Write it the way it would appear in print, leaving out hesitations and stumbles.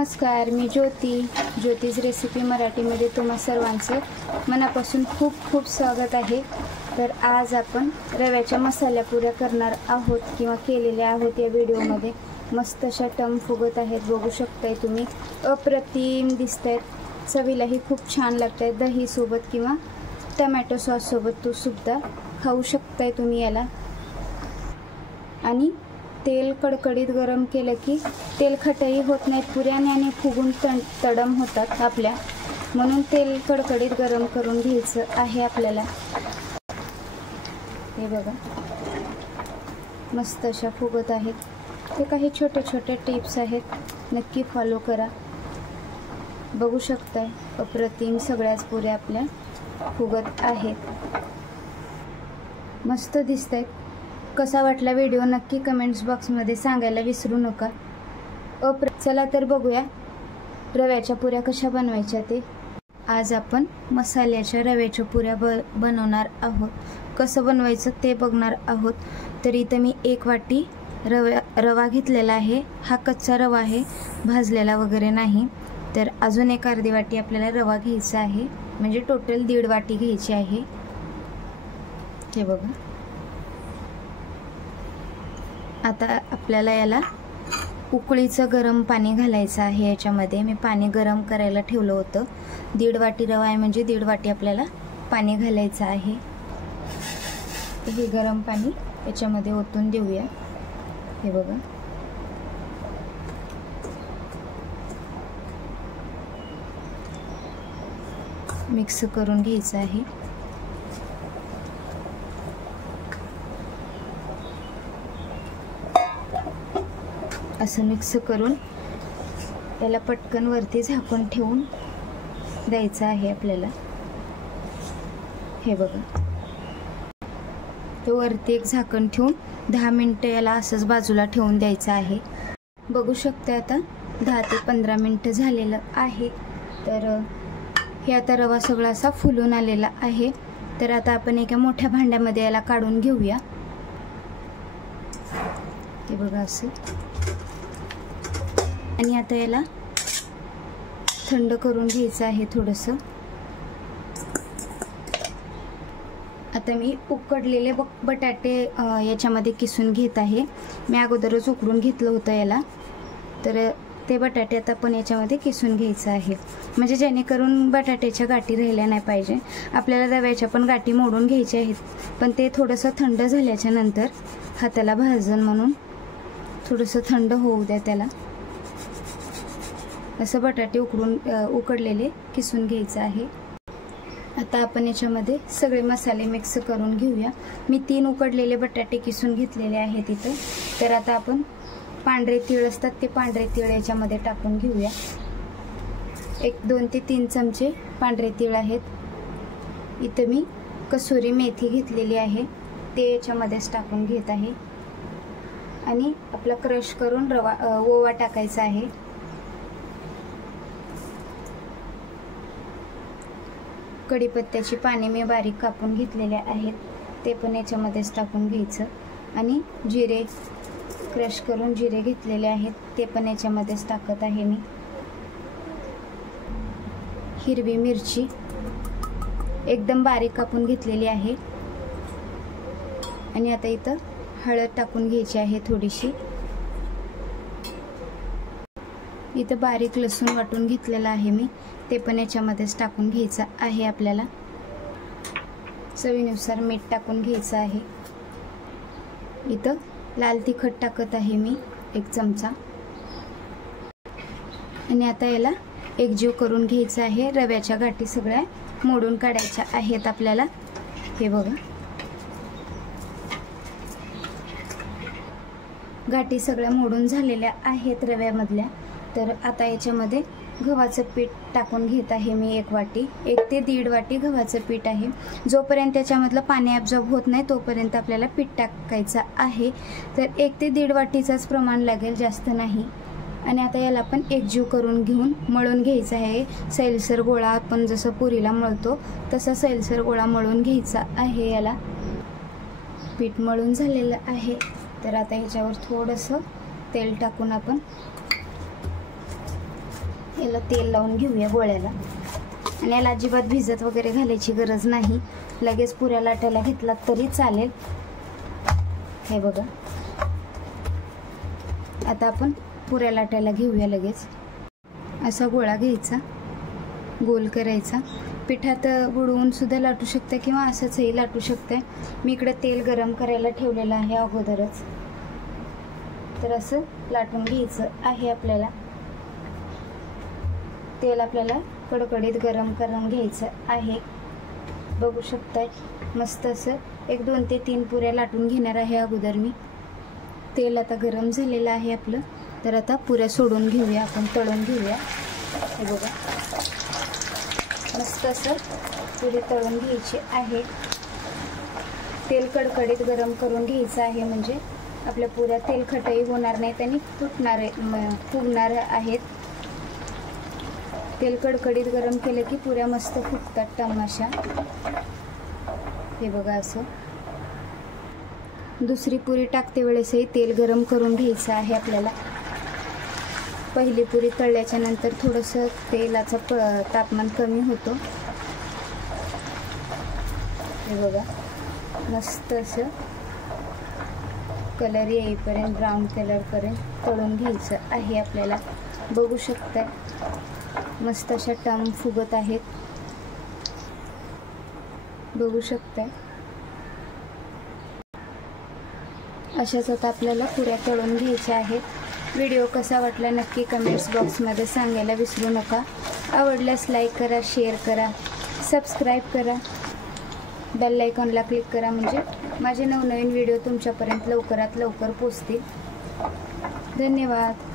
नमस्कार, मी ज्योतिष रेसिपी मराठीमध्ये तुम्हा सर्वांचं मनापासून खूप खूप स्वागत आहे। तर आज आपण रव्याच्या मसाल्या पुऱ्या करणार आहोत किंवा केलेल्या आहोत। या व्हिडिओमध्ये मस्त अशा टम फुगत आहेत, बघू शकताय तुम्ही, अप्रतिम दिसतात, चवीलाही खूप छान लागतात। दही सोबत किंवा टोमॅटो सॉस सोबत तो सुद्धा खाऊ शकताय तुम्ही याला। आणि तेल कडकडीत गरम केलं की तेलखटही होत नाहीत पुऱ्याने आणि फुगून तडम होतात आपल्या, म्हणून तेल कडकडीत गरम करून घ्यायचं आहे आपल्याला। हे बघा मस्त अशा फुगत आहेत। ते काही छोटे छोटे टिप्स आहेत, नक्की फॉलो करा। बघू शकताय अप्रतिम सगळ्याच पुऱ्या आपल्या फुगत आहेत, मस्त दिसतात। कसा वाटला व्हिडिओ नक्की कमेंट्स बॉक्समध्ये सांगायला विसरू नका। चला तर बघूया रव्याच्या पुऱ्या कशा बनवायच्या ते। आज आपण मसाल्याच्या रव्याच्या पुऱ्या बनवणार आहोत। कसं बनवायचं ते बघणार आहोत। तर इथं मी 1 वाटी रवा घेतलेला आहे। हा कच्चा रवा आहे, भाजलेला वगैरे नाही। तर अजून 1 अर्धी वाटी आपल्याला रवा घ्यायचा आहे, म्हणजे टोटल 1.5 वाटी घ्यायची आहे। हे बघा, आता आपल्याला याला उकळीचं गरम पाणी घालायचं आहे। याच्यामध्ये मी पाणी गरम करायला ठेवलं होतं। 1.5 वाटी रवा आहे, म्हणजे 1.5 वाटी आपल्याला पाणी घालायचं आहे। हे गरम पाणी याच्यामध्ये ओतून देऊया। हे बघा, मिक्स करून घ्यायचं आहे। असं मिक्स करून याला पटकन वरती झाकून ठेवून द्यायचं आहे आपल्याला। हे बघा, तो वरती एक झाकण ठेवून 10 मिनिटं याला असंच बाजूला ठेवून द्यायचं आहे। बघू शकता आता 10 ते 15 मिनिटं झालेलं आहे। तर हे आता रवा सगळा असा फुलून आलेला आहे। तर आता आपण एका मोठ्या भांड्यामध्ये याला काढून घेऊया। हे बघा असं, आणि आता याला थंड करून घ्यायचं आहे थोडंसं। आता मी उकडलेले बटाटे याच्यामध्ये किसून घेत आहे। मी अगोदरच उकडून घेतलं होतं याला, तर ते बटाटे आता आपण याच्यामध्ये किसून घ्यायचं आहे, म्हणजे जेणेकरून बटाट्याच्या गाठी राहिल्या नाही पाहिजे। आपल्याला रव्याच्या पण गाठी मोडून घ्यायच्या आहेत, पण ते थोडंसं थंड झाल्याच्या नंतर हाताला भाजन म्हणून थोडंसं थंड होऊ द्या त्याला। असं बटाटे उकडलेले किसून घ्यायचं आहे। आता आपण याच्यामध्ये सगळे मसाले मिक्स करून घेऊया। मी 3 उकडलेले बटाटे किसून घेतलेले आहेत इथं। तर आता आपण पांढरे तीळ असतात, ते पांढरे तीळ याच्यामध्ये टाकून घेऊया। 2 ते 3 चमचे पांढरे तीळ आहेत। इथं मी कसुरी मेथी घेतलेली आहे, ते याच्यामध्येच टाकून घेत आहे। आणि आपला क्रश करून ओवा टाकायचा आहे। कढीपत्त्याची पाने मी बारीक कापून घेतलेले आहेत, ते पण याच्यामध्येच टाकून घ्यायचं। आणि जिरे क्रश करून जिरे घेतलेले आहेत, ते पण याच्यामध्येच टाकत आहे मी। हिरवी मिरची एकदम बारीक कापून घेतलेली आहे। आणि आता इथं हळद टाकून घ्यायची आहे थोडीशी। इथं बारीक लसूण वाटून घेतलेला आहे मी, ते पण याच्यामध्येच टाकून घ्यायचं आहे आपल्याला। चवीनुसार मीठ टाकून घ्यायचं आहे। इथं लाल तिखट टाकत आहे मी 1 चमचा। आणि आता याला एकजीव करून घ्यायचं आहे। रव्याच्या गाठी सगळ्या मोडून काढायच्या आहेत आपल्याला। हे बघा, गाठी सगळ्या मोडून झालेल्या आहेत रव्यामधल्या। तर आता याच्यामध्ये गव्हाचं पीठ टाकून घेत आहे मी 1 वाटी, 1 ते 1.5 वाटी गव्हाचं पीठ आहे। जोपर्यंत त्याच्यामधलं पाणी ॲब्झॉर्ब होत नाही तोपर्यंत आपल्याला पीठ टाकायचं आहे। तर 1 ते 1.5 वाटीचंच प्रमाण लागेल, जास्त नाही। आणि आता याला आपण एकजीव करून घेऊन मळून घ्यायचं आहे। सैलसर गोळा आपण जसं पुरीला मळतो तसा सैलसर गोळा मळून घ्यायचा आहे याला। पीठ मळून झालेलं आहे। तर आता ह्याच्यावर थोडंसं तेल टाकून आपण याला तेल लावून घेऊया गोळ्याला. आणि याला अजिबात भिजत वगैरे घालायची गरज नाही, लगेच पुऱ्या लाटायला घेतला तरी चालेल. हे बघा, आता आपण पुऱ्या लाटायला घेऊया. लगेच असा गोळा घ्यायचा, गोल करायचा. पिठात बुडवून सुद्धा लाटू शकते किंवा असंचही लाटू शकते. मी इकडे तेल गरम करायला ठेवलेलं आहे अगोदरच, तर असं लाटून घ्यायचं आहे आपल्याला. तेल आपल्याला कडकडीत गरम करून घ्यायचं आहे. बघू शकताय मस्त असं 1, 2 ते 3 पुऱ्या लाटून घेणार आहे अगोदर मी. तेल आता गरम झालेलं आहे आपलं, तर आता पुऱ्या सोडून घेऊया, आपण तळून घेऊया. हे बघा, मस्त असं पुरी तळून घ्यायची आहे. तेल कडकडीत गरम करून घ्यायचं आहे, म्हणजे आपल्या पुऱ्या तेलखटही होणार नाहीत आणि फुगणार आहेत. तेल कडकडीत गरम केलं की पुऱ्या मस्त फुगतात टम अशा. हे बघा, असं दुसरी पुरी टाकते वेळेसही तेल गरम करून घ्यायचं आहे आपल्याला. पहिली पुरी तळल्याच्या नंतर थोडंसं तेलाचं तापमान कमी होतो. हे बघा, मस्त असं कलर येईपर्यंत, ब्राऊन कलरपर्यंत तळून घ्यायचं आहे आपल्याला. बघू शकताय मस्त अशा टम फुगत आहेत. बघू शकताय अशाच आता आपल्याला पुऱ्या तळून घ्यायच्या आहेत. व्हिडिओ कसा वाटला नक्की कमेंट्स बॉक्समध्ये सांगायला विसरू नका. आवडल्यास लाईक करा, शेअर करा, सबस्क्राईब करा, बेल आयकॉनला क्लिक करा, म्हणजे माझे नवनवीन व्हिडिओ तुमच्यापर्यंत लवकरात लवकर पोहोचतील. धन्यवाद.